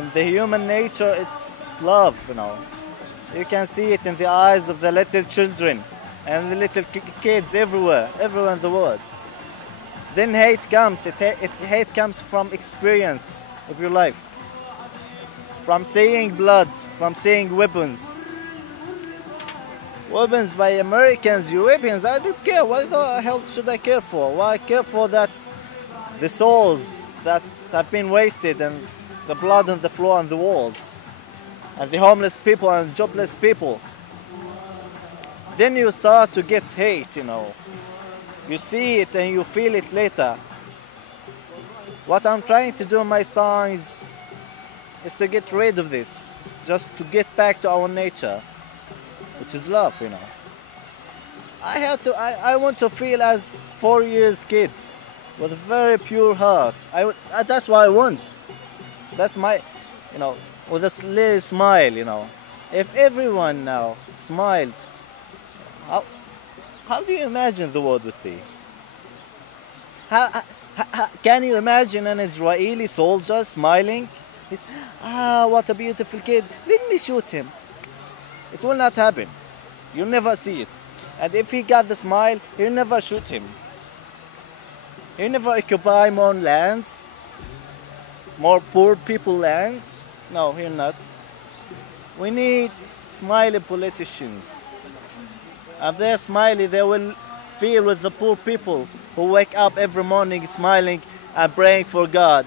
in the human nature, it's love, you know. You can see it in the eyes of the little children and the little kids everywhere in the world. Then hate comes. Hate comes from experience of your life, from seeing blood, from seeing weapons. Weapons by Americans, Europeans. I don't care. Why the hell should I care for? Why care for that? The souls that have been wasted, and the blood on the floor and the walls, and the homeless people and jobless people. Then you start to get hate, you know. You see it and you feel it later. What I'm trying to do in my songs is to get rid of this, just to get back to our nature, which is love, you know. I want to feel as 4 years kid with a very pure heart. That's what I want. That's my, you know, with a little smile, you know. If everyone now smiled, how do you imagine the world would be? Can you imagine an Israeli soldier smiling? What a beautiful kid. Let me shoot him. It will not happen. You'll never see it. And if he got the smile, he'll never shoot him. He'll never occupy more lands, more poor people lands. No, he'll not. We need smiley politicians. If they're smiley, they will feel with the poor people who wake up every morning smiling and praying for God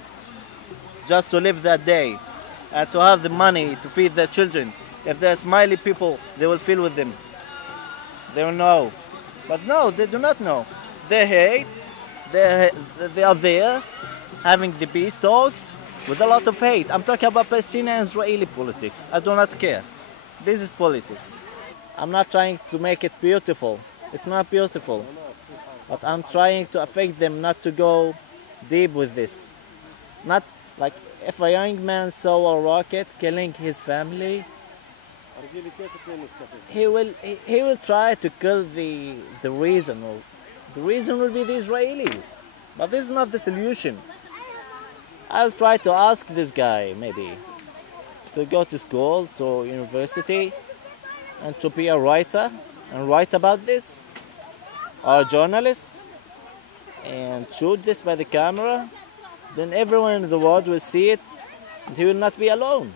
just to live that day and to have the money to feed their children. If they're smiley people, they will feel with them. They will know. But no, they do not know. They hate. They are there having the peace talks with a lot of hate. I'm talking about Palestinian and Israeli politics. I do not care. This is politics. I'm not trying to make it beautiful. It's not beautiful. But I'm trying to affect them not to go deep with this. Not like if a young man saw a rocket killing his family, he will try to kill the reason. The reason will be the Israelis. But this is not the solution. I'll try to ask this guy maybe to go to school, to university, and to be a writer and write about this, or a journalist, and shoot this by the camera. Then everyone in the world will see it, and he will not be alone.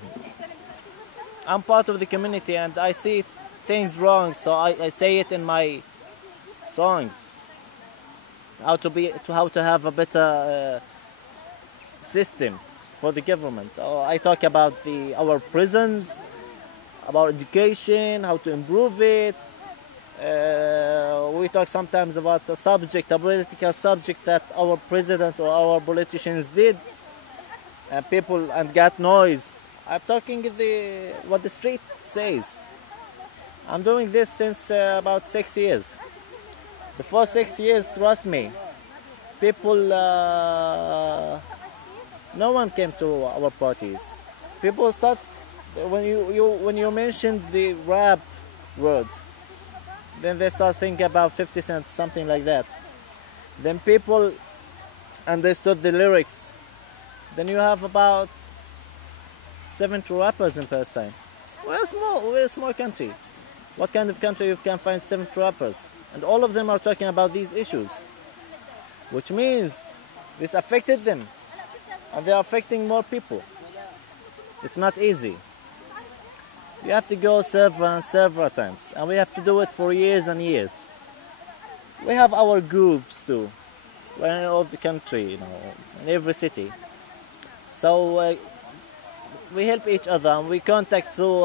I'm part of the community and I see things wrong, so I say it in my songs. How to have a better system for the government. I talk about our prisons, about education, how to improve it. We talk sometimes about a political subject that our president or our politicians did, and got noise. I'm talking what the street says. I'm doing this since about 6 years. Before 6 years, trust me, people, no one came to our parties. People start when you mentioned the rap word, then they start thinking about 50 Cent, something like that. Then people understood the lyrics. Then you have about 70 rappers in Palestine. We're a small country. What kind of country you can find 70 rappers? And all of them are talking about these issues. Which means this affected them. And they are affecting more people. It's not easy. You have to go several times. And we have to do it for years and years. We have our groups too. We're in all the country, in every city. So we help each other and we contact through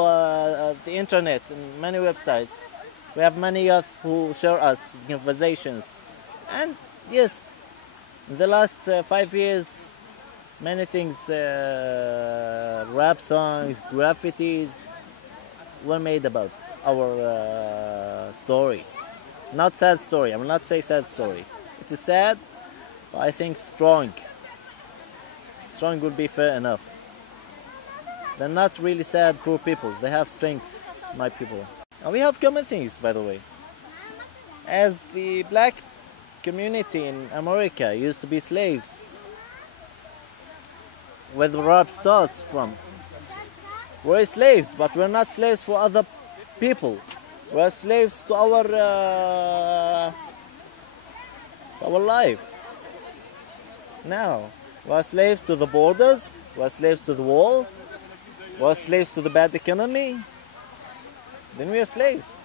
the internet and many websites. We have many youth who share us conversations. And yes, in the last 5 years, many things, rap songs, graffitis, were made about our story. Not sad story, I will not say sad story. It is sad, but I think strong. Strong would be fair enough. They're not really sad, poor people. They have strength, my people. And we have common things, by the way. As the black community in America used to be slaves, where the rap starts from. We're slaves, but we're not slaves for other people. We're slaves to our life. Now, we're slaves to the borders, we're slaves to the wall, we're slaves to the bad economy. Then we are slaves.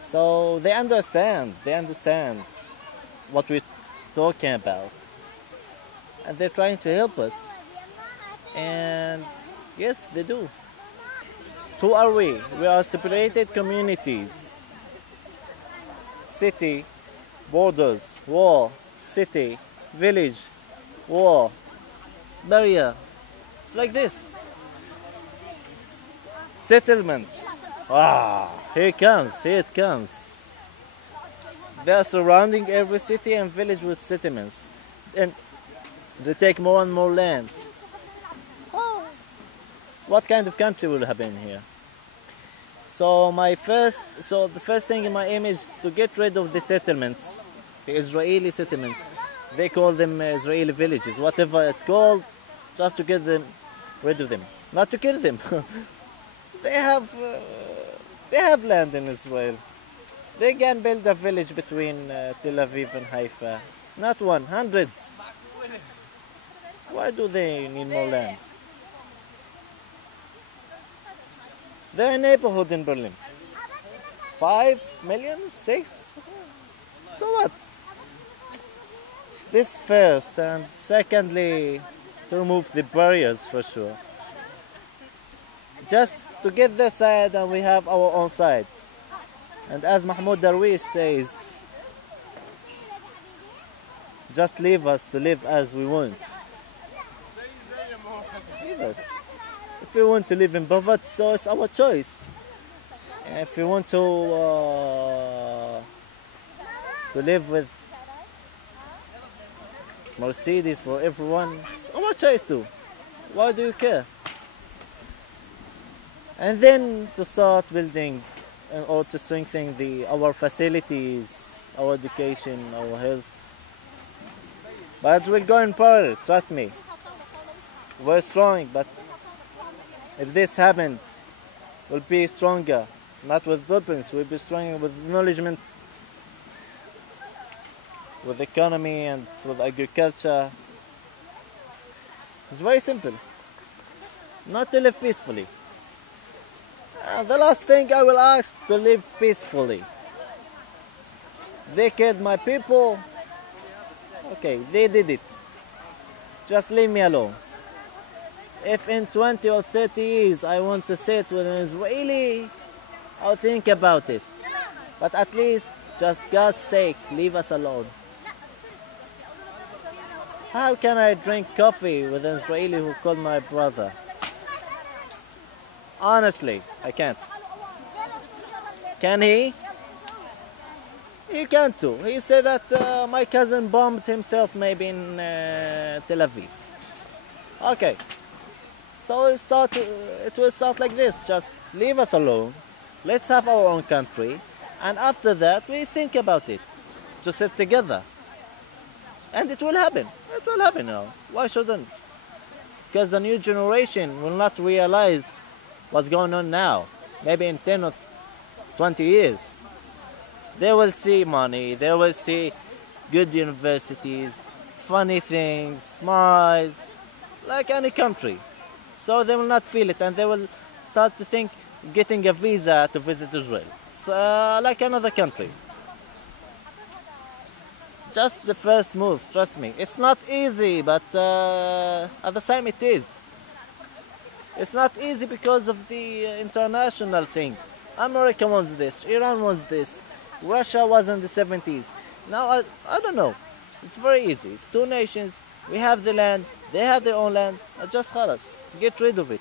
So they understand what we're talking about. And they're trying to help us. And yes, they do. Who are we? We are separated communities. City, borders, war, city, village, war, barrier. It's like this. Settlements. Here it comes. They are surrounding every city and village with settlements. And they take more and more lands. What kind of country will happen here? So the first thing in my aim is to get rid of the settlements, the Israeli settlements. They call them Israeli villages, whatever it's called, just to get rid of them, not to kill them. They have land in Israel. They can build a village between Tel Aviv and Haifa. Not one, hundreds. Why do they need more land? They're a neighborhood in Berlin. 5 million? 6? So what? This first, and secondly, to remove the barriers for sure. Just to get their side and we have our own side. And as Mahmoud Darwish says, just leave us to live as we want. Leave us. If we want to live in poverty, so it's our choice. And if we want to live with Mercedes for everyone, it's our choice too. Why do you care? And then to start building or to strengthen our facilities, our education, our health. But we'll go in parallel, trust me. We're strong, but if this happened, we'll be stronger. Not with weapons, we'll be stronger with acknowledgement, with economy and with agriculture. It's very simple. Not to live peacefully. The last thing I will ask, to live peacefully. They killed my people. Okay, they did it. Just leave me alone. If in 20 or 30 years I want to sit with an Israeli, I'll think about it. But at least, just God's sake, leave us alone. How can I drink coffee with an Israeli who called my brother? Honestly, I can't. Can he? He can't too. He said that my cousin bombed himself maybe in Tel Aviv. Okay. So it will start like this. Just leave us alone. Let's have our own country. And after that, we think about it. To sit together. And it will happen. It will happen now. Why shouldn't? Because the new generation will not realize what's going on now. Maybe in 10 or 20 years. They will see money. They will see good universities, funny things, smiles, like any country. So they will not feel it, and they will start to think getting a visa to visit Israel. So, like another country. Just the first move, trust me. It's not easy, but at the same it is. It's not easy because of the international thing. America wants this, Iran wants this, Russia was in the 70s. Now, I don't know. It's very easy. It's two nations. We have the land. They have their own land. Just khalas. Get rid of it.